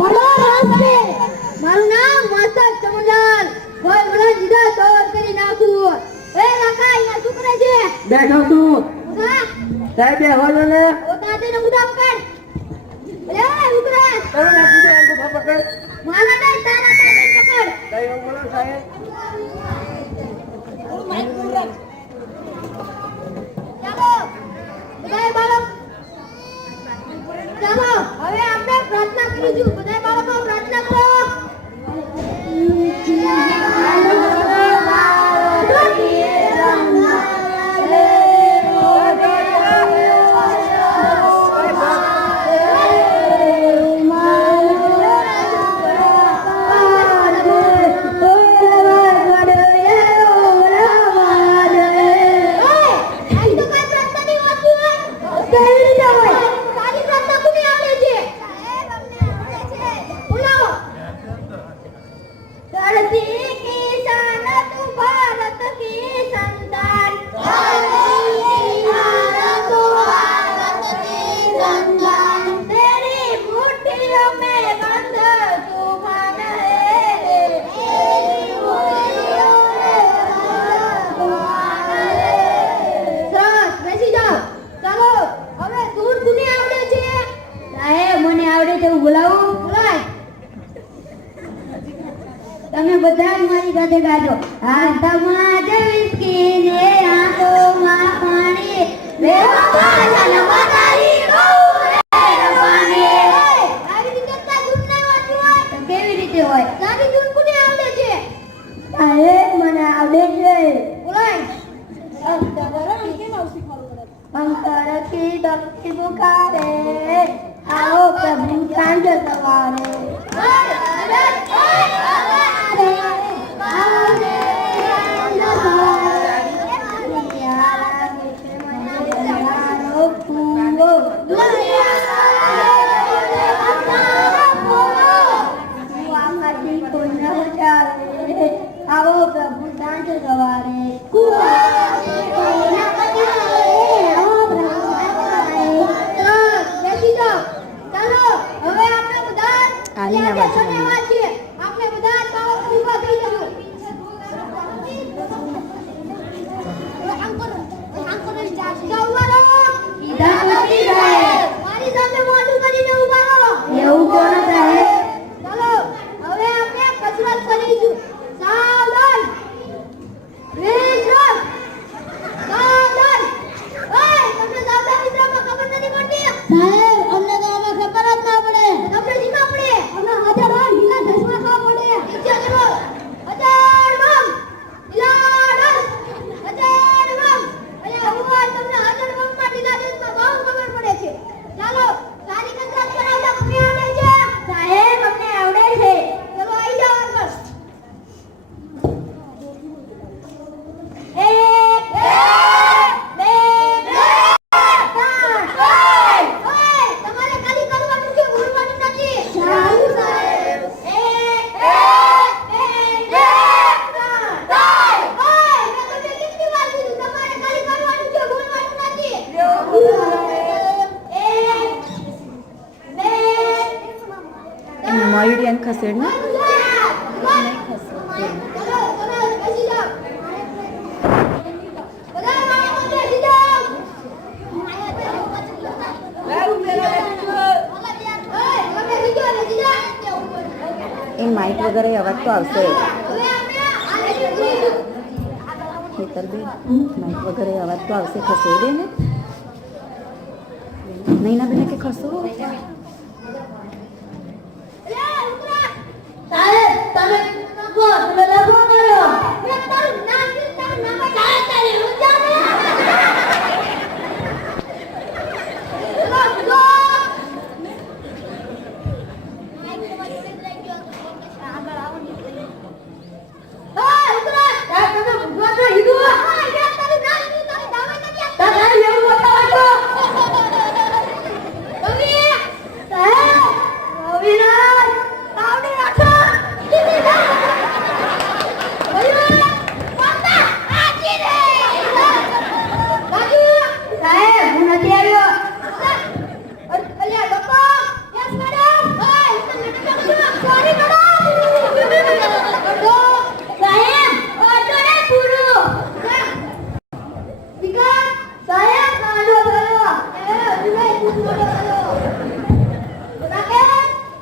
ભલો રસ્તે મારું નામ માસ્ટર ચમનલાલ કોઈ મને દીધા તો કરી નાખું એ લકા અહીંયા શું કરે છે બેઠો છું ઉધા સાહેબ બેહો ને ઓતા તેને ઉધા પકડ એ ઉકરા તમે ના પૂછો અંગૂઠો પકડ મારા નહીં તારા તેને પકડ કઈ હું બોલો સાહેબ ચાલો બધાય બાળક ચાલો હવે આપણે પ્રાર્થના કરીશું બધાય બાળકો પ્રાર્થના કરો તમે બધા મારી સાથે ગાજો હાથમાં જ વિસ્કી ને આંખોમાં પાણી વેવામાં લલમતારી ગૌરે રવાની આવી રીતે તા ધૂન ન વાંચવું હોય તો કેવી રીતે હોય સારી ધૂન કોને આવડે છે સાહેબ મને આવડે છે બોલાય અંતર કેમ આવશે ખરું અંતર કી દક્ષિ પુકારે આવો પ્રભુ સાંજ સવારે આવો પ્રભુ સાંજ સવારે આલીના વાંચવાનું આપણે બધા બાળકો ઊભા થઈ જજો મારી સામે મોઢું કરીને ઊભા રહો એવું કોણ સાહેબ ચાલો હવે આપણે કસરત કરીશું સાવધાન વિશ્રામ સાવધાન ઓય તમને સાવધાન વિશ્રામમાં ખબર નથી પડતી સાહેબ અમને તો હવે ખબર જ ના પડે તમને શીખા પડે અમને હાજર હોય લીલા ચશ્મા ખા પડે ઠીક છે ચલો અજાર બમ લીલા ડસ અજાર બમ અહીંયા હું તમને હાજર બમ માં લીલા ચશ્મા બહુ ખબર પડે છે ચાલો સારી કસરત કરાવતા તમને આવડે છે સાહેબ અમને આવડે છે ચલો આવી જાઓ આગળ તમારે ખાલી કરવાનું છે ભૂલવાનું નથી સારું સાહેબ તમારે ખાલી કરવાનું છે ભૂલવાનું નથી મયુરિયન ખસેડ ને એ માઇક વગેરે અવાજ તો આવશે ખેતરબેન માઇક વગેરે અવાજ તો આવશે ખસેડે ને નહીં ના બેને કે ખસો સાહેબ તમે લખો કરો મેં તારું નામ તારું નામ તારે ઉજાને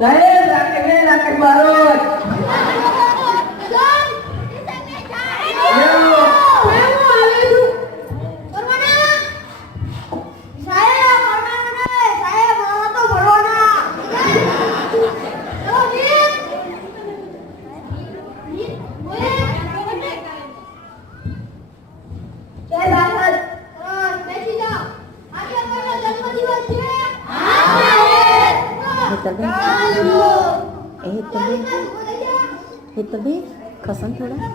સાહેબ રાકેશ બારોટ. હેતલબેન ખસન થોડા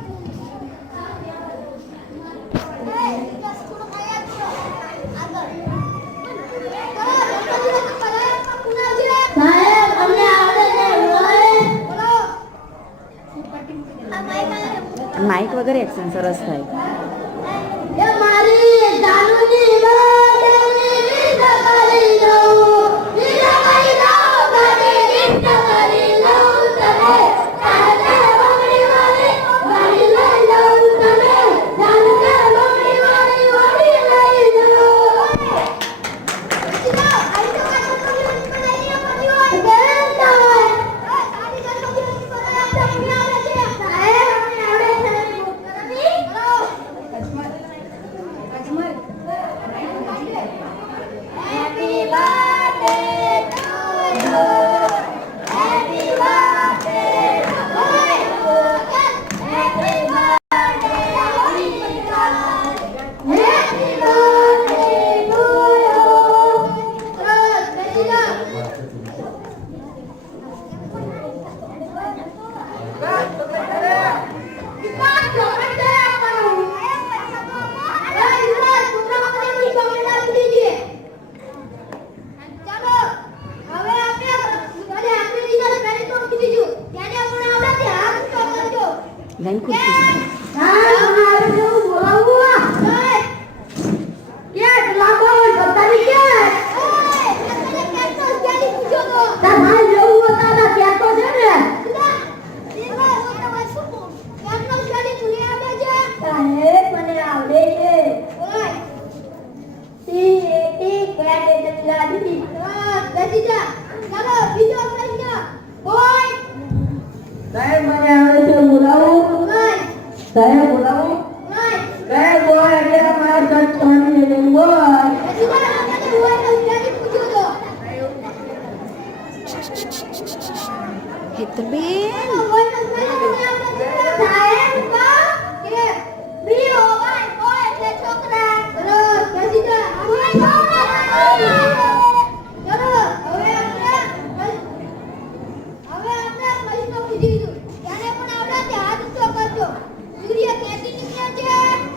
સાહેબ અમને આવડે છે માઇક વગર એક્શન સરસ થાય. એ મારી જાનુની બર્થડે વિશ કરી દઉં વિશ કરી દઉં બર્થડે વિશ કરી દઉં તમે તારે બંગડી વાળી ગાડી લઈ લઉં તમે જાનુ કે બંગડી વાળી ગાડી લઈ લઉં લાઈન ખુરશી સાહેબ મને આવે છે બોલાવું. સાહેબ બોલાવું. સાહેબ બોલ એટલે મારા સચ પાણી લઈને બોલ. હેતલબેન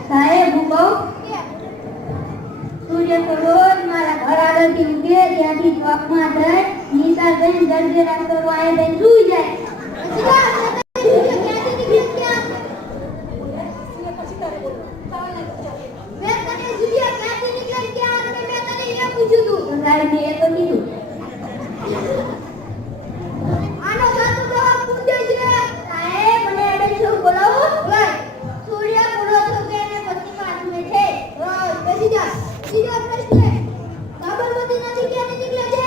સાહેબ હું કહું સૂર્ય તો રોજ મારા ઘર આગળથી ઉગે ત્યાંથી ચોકમાં જઈ નિશાળ જઈને ગરગરા કરવા એ જઈને સૂઈ જાય તો સાહેબ મેં એ તો કીધું સાહેબ મને એડે શું બોલાવું સૂર્ય પૂરો થકે ને પશ્ચિમ આથમે છે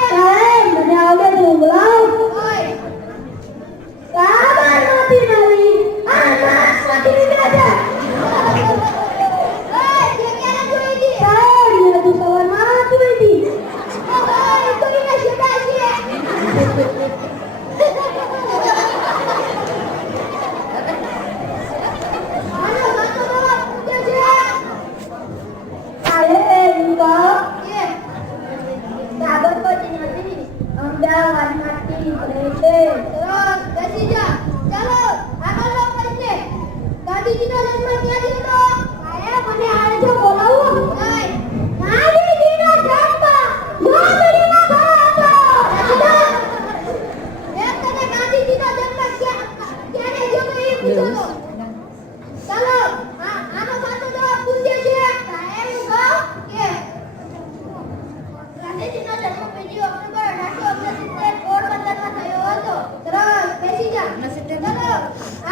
સાહેબ મને આવડે છે બોલાવું સાબરમતી નદી આકાશમાંથી નીકળે છે સાહેબ મેં તો સવારમાં જોઈ હતી અમદાવાદમાંથી નીકળે છે ગાંધીજીનો જન્મ ક્યાંથી હતો મને આવે છે બોલાવું ગાંધીજીનો જન્મ મોરબીમાં થયો હતો ગાંધીજીનો જન્મ ક્યારે થયો એ પૂછો ચાલો આનો સાચો જવાબ પૂછે છે સાહેબ કહો કે ગાંધીજીનો જન્મ 2 ઓક્ટોબર 1869 પોરબંદરમાં થયો હતો. સરસ બેસી જા. ચાલો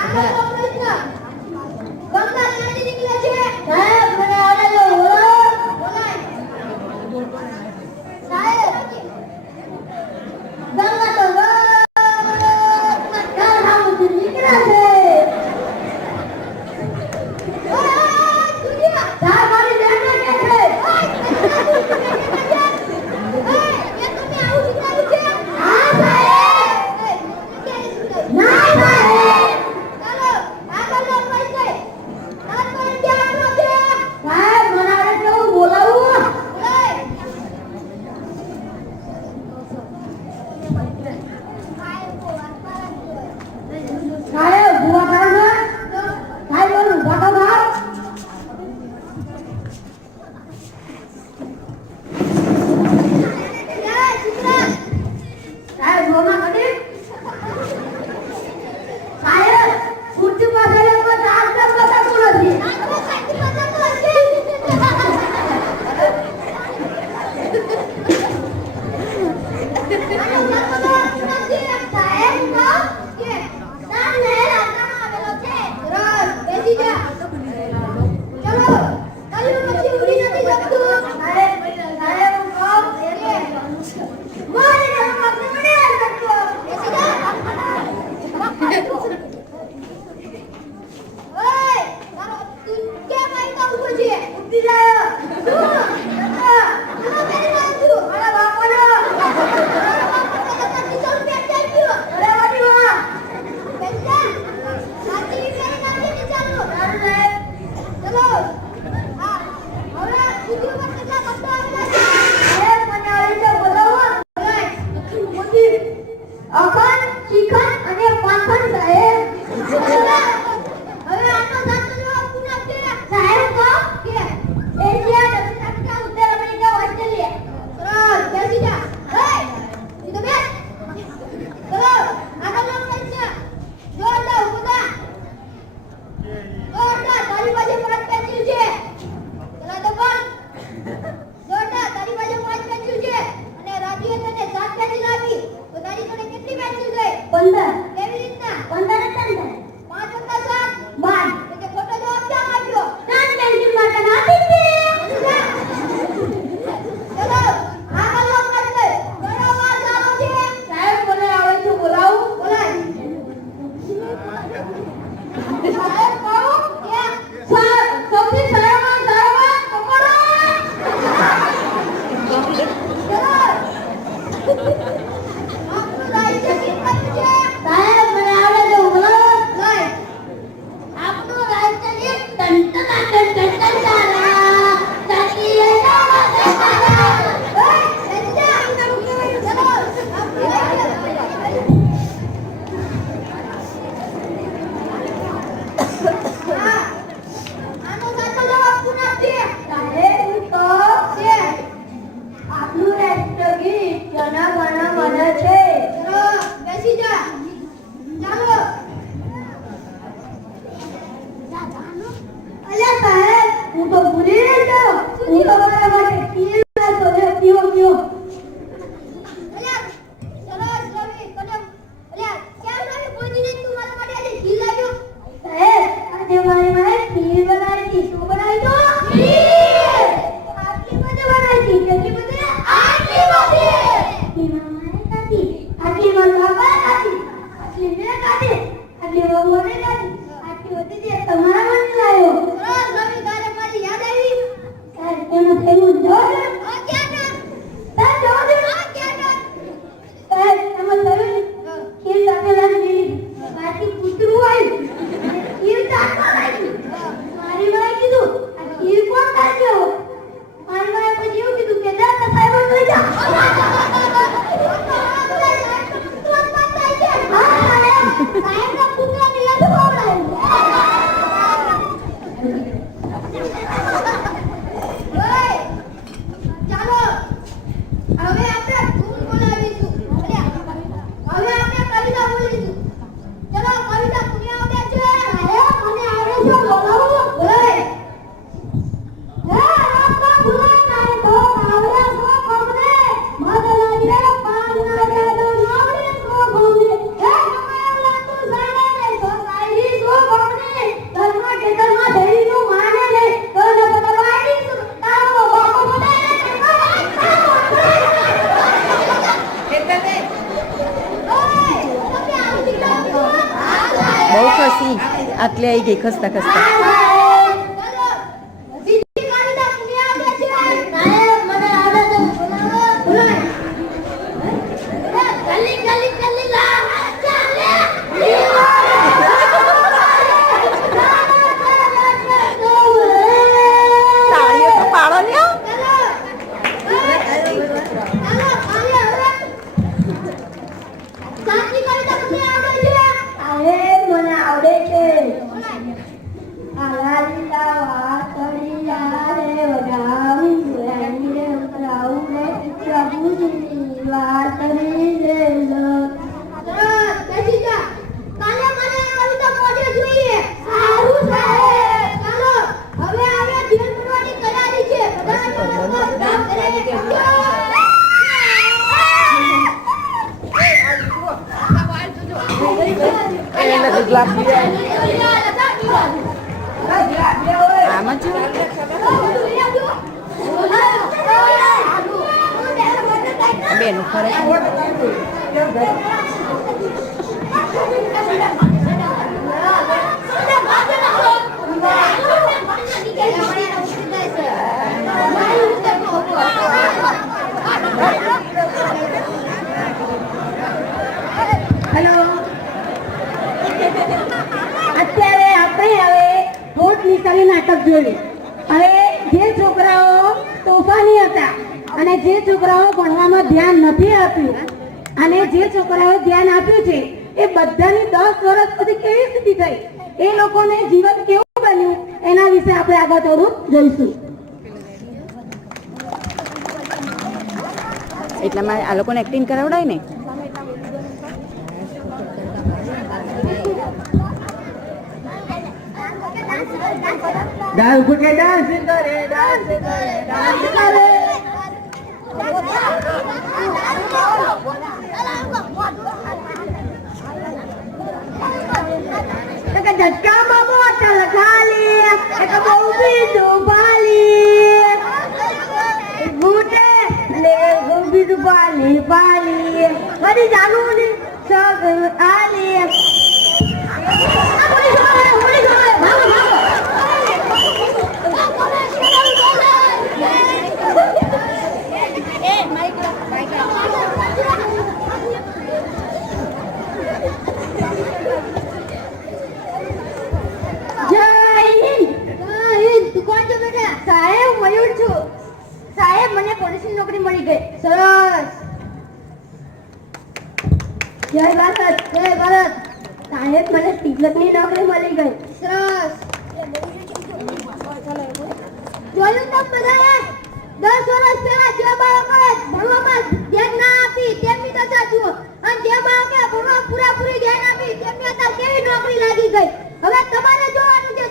આગળનો પ્રશ્ન. ગંગા ક્યાંથી નીકળે છે? સાહેબ મને આવડે છે બોલાય. સાહેબ ગંગા તો એવો બોલે ને આટલી હોતી છે તમારા મને લાયો રવિ તારે મારી યાદ આવી તારે એનું થયું જો આ ક્યાં તાર જો આ ક્યાં તાર એમાં થયું કે તારે લાગી બાકી કૂતરું આવ્યું કીર તારવા લાગ્યું મારી માએ કીધું આ કીર કોણ કાઢ્યો મારી માએ પછી એવું કીધું કે દાદા સાહેબ લઈ જા સાહેબના કૂતરાને લડો ખવડાવ્યું ઓય ચાલો હવે આપણે ધૂન બોલાવીશું હવે આપણે કવિતા બોલીશું ચલો કવિતા કોને આવડે છે અરે મને આવડે છે બોલાવો ઓય હે આપકા ભૂલા કાય તો આવડે સો કોમને મદ લાગે પાન ના દેડો નોડી સો કોમને હે નમાલા તું જાણે ને સો કાઈ સો કોમને ધર્મ કે ધર્મ ધેરી નું માને ને તો ન બદવાડી તું તારો બાપો બોલાય ને બહુ ખસી આટલે આવી ગઈ ખસતા ખસતા તાળીઓ તો પાડો ને મને આવડે છે આલાલીલા વાતળિયા રે વડાવી રે ઉતરાવું રે પ્રભુજીની વાતળી રે બેસી જા કાલે મને કવિતા મોઢે જોઈએ સારું સાહેબ ચાલો હવે આપણે ધ્યાન કરવાની તૈયારી છે બધા કરે આમાં જો બેન ઉપર હેલો અત્યારે આપણે હવે હોટ નિશાની નાટક જોયું હવે જે છોકરાઓ તોફાની હતા અને જે છોકરાઓ ભણવામાં ધ્યાન નથી આપ્યું અને જે છોકરાઓ ધ્યાન આપ્યું છે એ બધાની 10 વર્ષ સુધી કેવી સ્થિતિ થઈ એ લોકોને જીવન કેવું બન્યું એના વિશે આપણે આગળ થોડું જોઈશું એટલામાં આ લોકોને એક્ટિંગ કરાવડાય ને ડાન્સ કે ડાન્સ કરે ડાન્સ કરે ડાન્સ કરે એક ઝટકામાં બોટલ ખાલી એક બહુ બીજું પાલી બૂટે લે બીજું પાલી પાલી ફરી ચાલુ ને સગ આલી સાહેબ મયુર છું સાહેબ મને પોલીસની નોકરી મળી ગઈ સરસ જય ભારત સાહેબ મને ટીચરની નોકરી મળી ગઈ સરસ જોયું તો બધાએ 10 વર્ષ પહેલા જે બાળકોએ ભણવામાં ધ્યાન ના આપી તેમની દશા જુઓ અને જે બાળકે ભણવા પૂરેપૂરી ધ્યાન આપી તેમની અત્યારે કેવી નોકરી લાગી ગઈ હવે તમારે જોવાનું છે